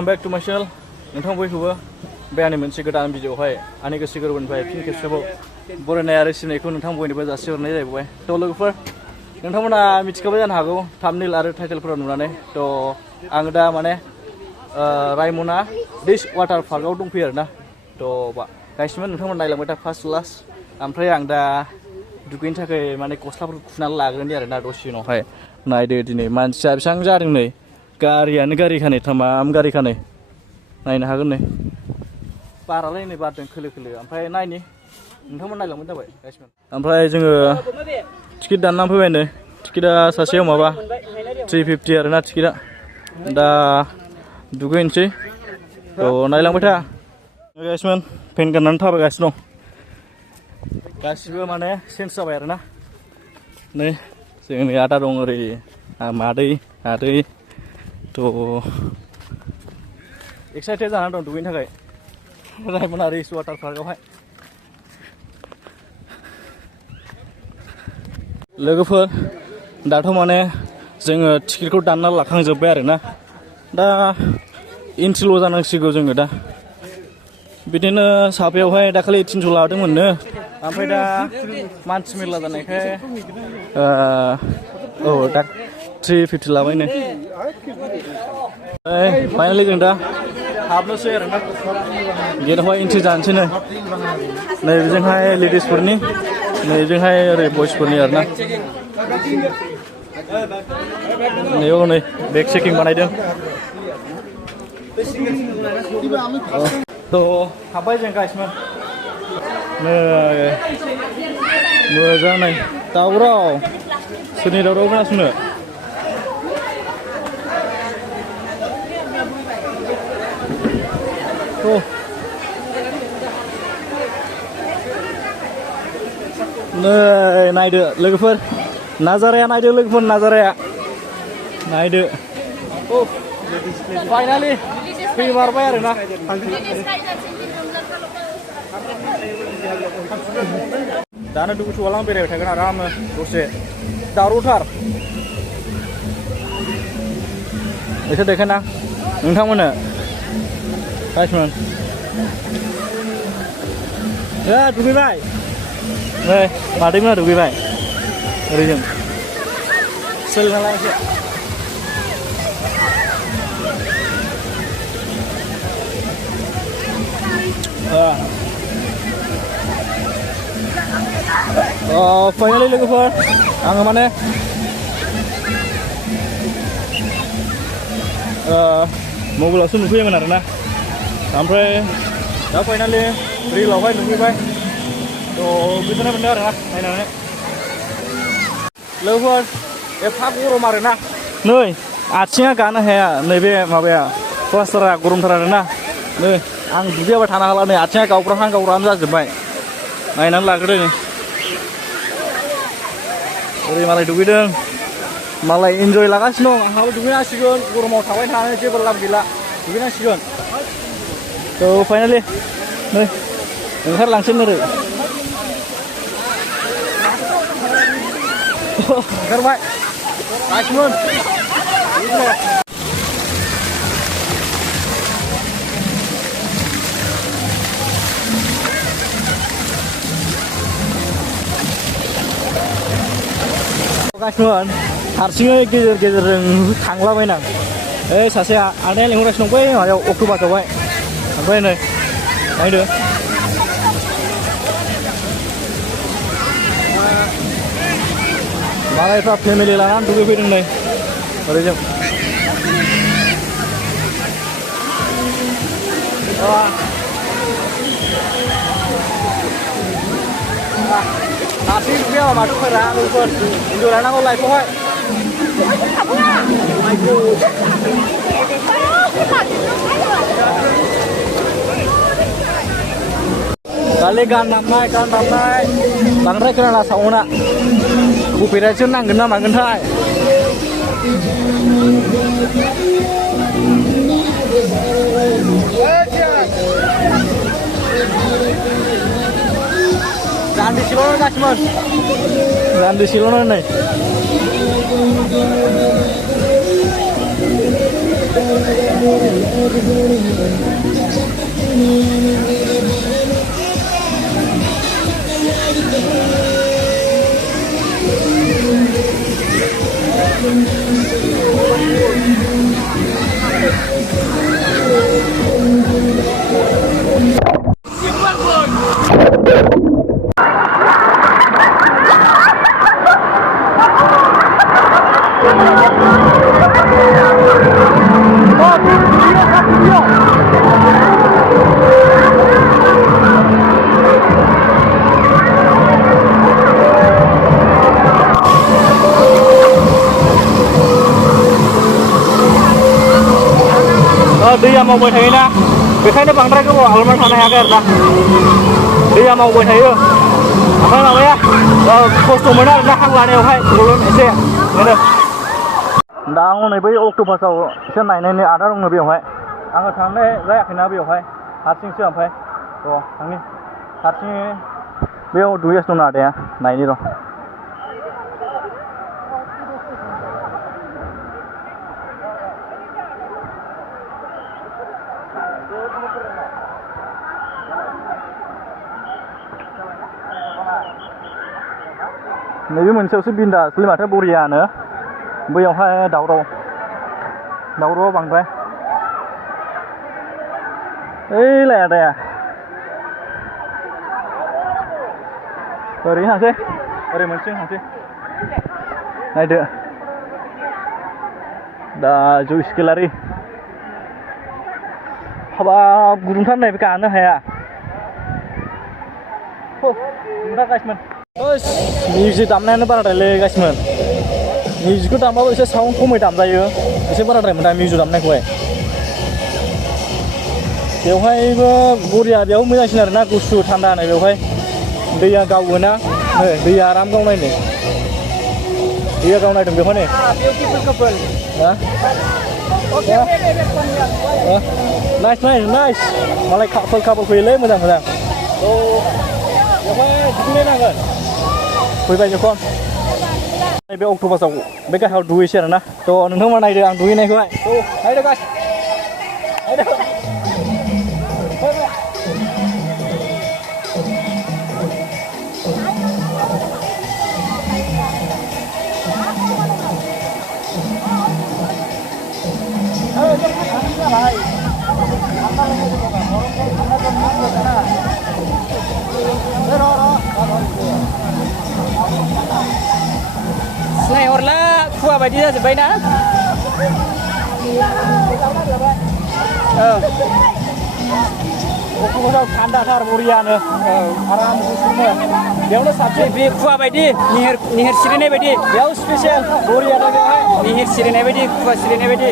Welcome back to my channel. नोंथां बयखौबो बे आंनि मोनसे गोदान भिडिअआवहाय आंनि गोसो गोरबोनिफ्राय फिन खेबसेबाव बरायनाय आरो सिबिनायखौ नोंथां बयनोबो जासिहरनाय जाहैबाय। थ' लोगोफोर नोंथांमोना मिथिखाबाय जानो हागौ थाम्बनेल आरो टाइटेलफोराव नुनानै। थ' आं दा माने रायमना डिश वाटार पार्कआव दंफैयो आरोना। थ' गासिबो नोंथांमोना नायलांबाय था फार्स्ट लास्ट। ओमफ्राय आं दा दुगैनो थाखाय माने गस्लाफोरखौ खुनानै लाग्रोनि आरोना दसे उनावहाय। नायदो दिनै मानसिया बेसेबां जादों नै। गारियानो गारिखानै थामाम गारिखानै नायनो हागोन नै बारालाय नै बारदों खोलो खोलो। ओमफ्राय नायनि नोंथांमोन नायलांबानो जाबाय गासिबो। ओमफ्राय जोङो टिकेट दाननानै फैबाय नै। टिकेटआ सासेयाव माबा 350 आरोना टिकेटआ। दा दुगैनोसै थ' नायलांबाय था गासिबो पेन गाननानै थाबायगासिनो दं। गासिबो माने चेन्ज जाबाय आरोना। नै जोंनि आदा दं ओरै मादै आदै थ' एक्साइटेड जानानै दं दुगैनो थाखाय रायमना रिच वाटार पार्कआवहाय। लोगोफोर दाथ' माने जोङो टिकेटखौ दानना लाखांजोब्बाय आरोना। दा एन्ट्रिल' जानांसिगौ जोङो दा। बिदिनो साफायावहाय दाखालि 300 लादोंमोननो। ओमफ्राय दा मानसि मेरला जानायखाय औ दा 350 लाबायनो। फाइनालि जों दा हाबनोसै आरोना गेटआवहाय एन्ट्रि जानोसै नै। नै बेजोंहाय लेडिसफोरनि नैजोंहाय ओरै बयसफोरनि आरोना। नैयाव नै बेग चेकिं बानायदों। थ' हाबबाय जों गासिबो। नै मोजां नै दावराव सोरनि दावराव खोनासंनो। नै नायदो लोगोफोर नाजाराया नायदो लोगोफोर नाजाराया नायदो। फाइनालि फैमारबाय आरोना। दानो दुगैथ'वालां बेरायबाय थागोन आरामनो दसे दावरावथार। एसे देखायना नोंथांमोननो गासिबो दुगैबाय। नै मादैमोना दुगैबाय ओरैजों सोलोंना ला एसे। फाइनालि लोगोफोर आङो माने मबाइलावसो नुफैयोमोन आरोना। ओमफ्राय दा फाइनालि रिलावहाय नुफैबाय। थ' गोजोननाय मोनदों आरोना नायनानै। लोगोफोर एफा गरम आरोना। नै आथिङा गानो हाया नैबे माबाया प्लास्टारा गरमथार आरोना। नै आं दुगैयाबा थानो हाला नै आथिङा गावग्राहां गावग्राहां जाजोब्बाय। नायनानै लाग्रोदो नै ओरै मालाय दुगैदों मालाय इन्जय लागासिनो दं। आंहाबो दुगैनांसिगोन गरमाव थाबाय थानानै जेबो लाब गैला दुगैनांसिगोन। थ' फाइनालि नै ओंखारलांसै ओरै ओंखारबाय गासिबो। गासिबो हारसिङै गेजेर गेजेरजों थांलाबायनां। सासे आदाया लेंहरगासिनो दं बै माबायाव अक्ट'बासआवहाय। ओमफ्राय नै नायदो मालायफ्रा फेमिलि लानानै दुगैफैदों नै ओरैजों। हारसिं दुगैयाबा माथो उफायरा लोगोफोर इन्जय लानांगौ लाइफआवहाय। दाले गान दामनाय बांद्राय खोनाला सावना कपिराइटसो नांगोन ना मागोनथाय। जानदिसेल' गासिबो जानदिसेल' नै दैया मावबाय थायोना बेखायनो बांद्राय गोबाव आगोलमान थानो हायाखै आरोना दैया मावबाय थायो ओमफ्राय माबाया खस्थ' मोनो आरोना हां लानायावहाय प्रब्लेम एसे मोनो दा आं नै बै अक्ट'पासाव एसे नायनायनि आदा दङ बेवहाय आङो थांनाय जायाखैना बेवहाय हारसिंसो ओमफ्राय र' थांनि हारसिं बेयाव दुगैगासिनो दं आदाया नायनि र' नैबे मोनसेयावसो बिन्दासलै माथो बरियानो बैयावहाय दावरावा बांद्राय ओइलाय आदाया ओरै थांसै ओरै मोनसेजों थांसै नायदो दा जुइस गेलारि हाबाब गुदुंथार नै गानो हाया गुदुंथारगासिमोन मिउजिक दामनायानो बाराद्रायलै गासिमोन मिउजिकखौ दामबाबो एसे साउन्ड खमै दामजायो एसे बाराद्रायमोन दा मिउजिक दामनायखौहाय बेवहायबो बरिया बेयाव मोजांसिन आरोना गुसु थान्दानो बेवहाय दैया गावोना नै दैया आराम गावनायनो दैया गावनायदों बेवहायनो नाइस मालाय कापोल फैयोलै मोजां बेवहाय दुगैनो नांगोन फैबाय जखन नैबे अक्ट'पासाव बे गाहायाव दुगैसै आरोना थ' नोंथांमोना नायदो आं दुगैनायखौहाय नायदो गास नायदो सिनायहरला खुवा बायदि जाजोब्बाय ना अक्ट'पासाव थान्दाथार बरियानो आराम गुसुनो बेयावनो साबसिन बे खुवा बायदि निहिर सिरिनाय बायदि बेयाव स्पेसियेल बरियानो बेवहाय निहिर सिरिनाय बायदि खुवा सिरिनाय बायदि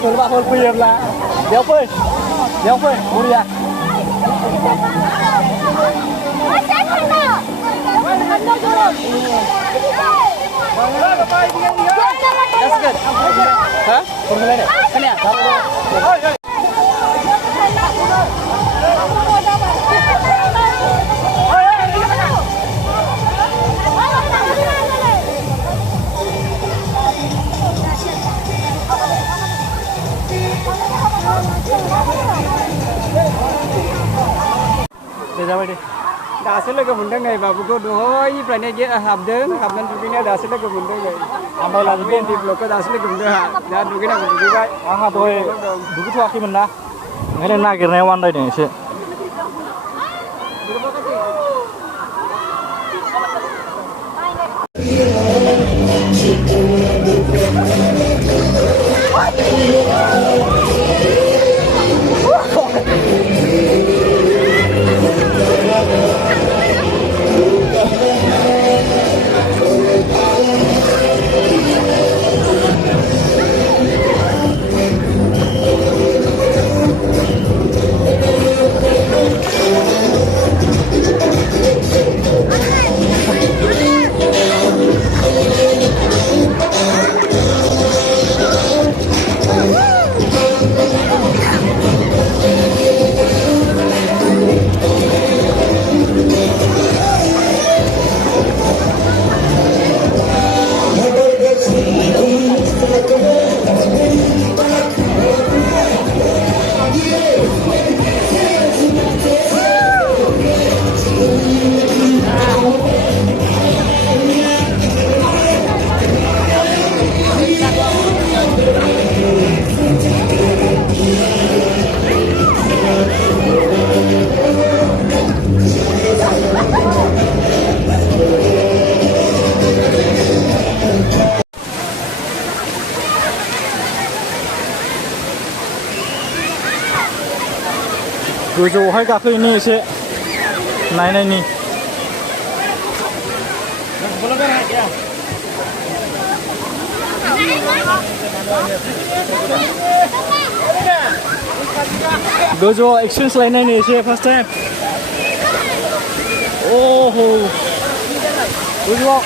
सोरबाफोर फैयोब्ला बेयाव फै बरिया That's good. Hah? Sini ya? जाबाय दे दासो लोगो मोनदों नै बाबुखौ दहायनिफ्रायनो हाबनानै दुगैनाया दासो लोगो मोनदों नै आमफ्राय लाजोबदों ब्लकखौ दासो लोगो मोनदों दा दुगैनांगौ दुगैबाय आंहा दहाय दुगैथ'वाखैमोन ना ओंखायनो नागिरनायाव आन्दायदों एसे गोजौआवहाय गाखोहैनि एसे नायनायनि गोजौआव एक्सपिरियेन्स लायनायनि एसे फार्स्ट टाइम ओहो गोजौआव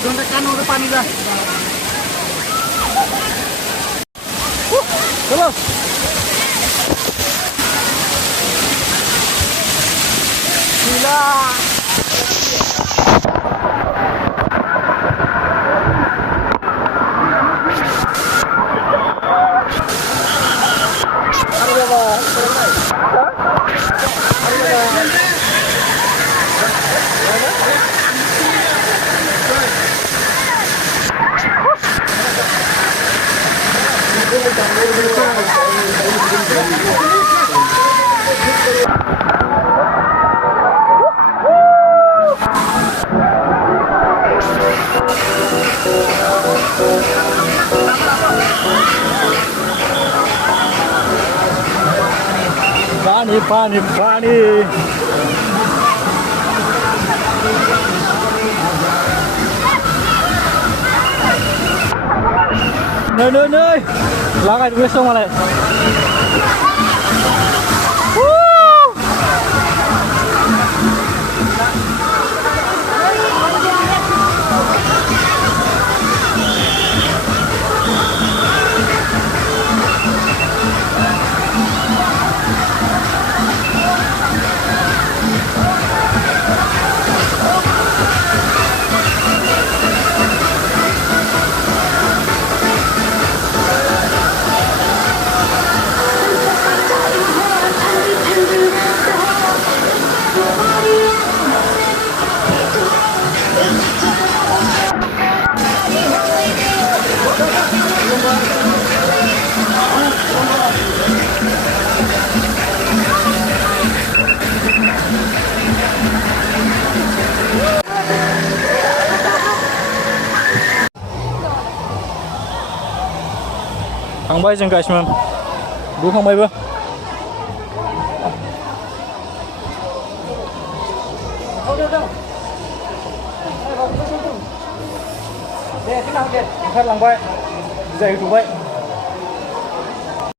gontakan udah panik dah. Terus. Gila. Panik. Nơi. Lagai dulu semua le. थांबाय जों गासिमोन दुखांबायबो ओंखारलांबाय जाहैथ'बाय